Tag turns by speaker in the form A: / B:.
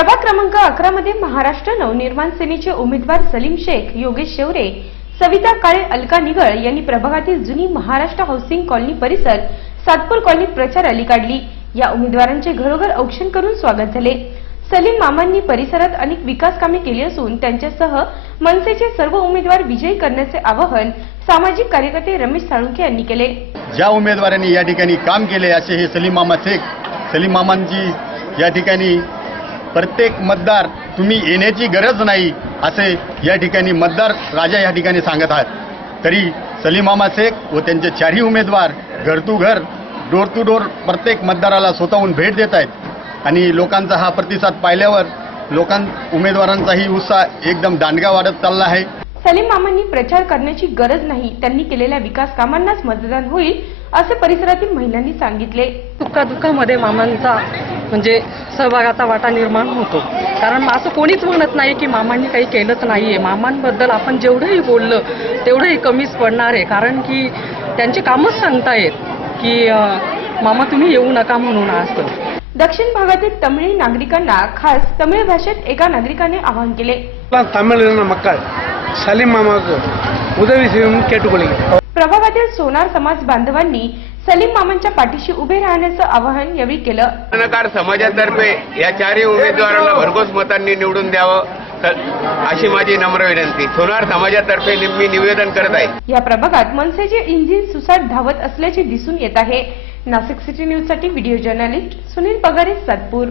A: प्रभाग क्रमांक अकरा मध्ये महाराष्ट्र नवनिर्माण सेनेचे उमेदवार सलीम शेख योगेश शेवरे सविता काळे अलका निगळ यांनी प्रभागातील जुनी महाराष्ट्र हाऊसिंग कॉलनी परिसर सातपूर कॉलनीत प्रचार अली काढली. या उमेदवारांचे घरोघर औक्षण करून स्वागत झाले. सलीम मामांनी परिसरात अनेक विकास कामे केली असून त्यांच्यासह मनसेचे सर्व उमेदवार विजयी करण्याचे आवाहन सामाजिक कार्यकर्ते रमेश साळुंखे यांनी केले.
B: ज्या उमेदवारांनी या ठिकाणी काम केले असे हे सलीम मामा शेख सलीम मामांची या ठिकाणी प्रत्येक मतदार तुम्ही येण्याची गरज नाही असे या ठिकाणी मतदार राजा या ठिकाणी सांगत आहेत. तरी सलीमामा शेख व त्यांचे चारही उमेदवार घर टू घर डोर टू डोर प्रत्येक मतदाराला स्वतःहून भेट देत आहेत. आणि लोकांचा हा प्रतिसाद पाहिल्यावर लोकां उमेदवारांचाही उत्साह एकदम दांडगा वाढत चालला आहे.
A: सलीम मामांनी प्रचार करण्याची गरज नाही. त्यांनी केलेल्या विकास कामांनाच मतदान होईल असे परिसरातील महिलांनी सांगितले
C: दुःखादुःखामध्ये मामांचा म्हणजे सहभागाचा वाटा निर्माण होतो कारण असं कोणीच म्हणत नाही की मामांनी काही केलंच नाहीये मामांबद्दल आपण जेवढंही बोललं तेवढंही कमीच पडणार आहे कारण की त्यांचे कामच सांगतायत की अं, मामा तुम्ही येऊ नका म्हणून असं
A: दक्षिण भागातील तमिळी नागरिकांना खास तमिळ भाषेत एका नागरिकाने आवाहन केले
D: எல்லாம் தமிழின மக்கள் சலீம் மாமாவுக்கு உதவி செய்யணும்னு கேட்டுக்கொள்கிறேன்
A: प्रभागातील सोनार समाज बांधवांनी सलीम मामांच्या पाठीशी उभे राहण्याचं आवाहन यावेळी केलं.
E: पत्रकार समाजातर्फे या चारही उमेदवारांना भरघोस मतांनी निवडून द्यावं अशी माझी नम्र विनंती. सोनार समाजातर्फे मी निवेदन करत आहे.
A: या प्रभागात मनसेचे इंजिन सुसाट धावत असल्याचे दिसून येत आहे. नाशिक सिटी न्यूजसाठी व्हिडिओ जर्नलिस्ट सुनील पगारे सातपूर.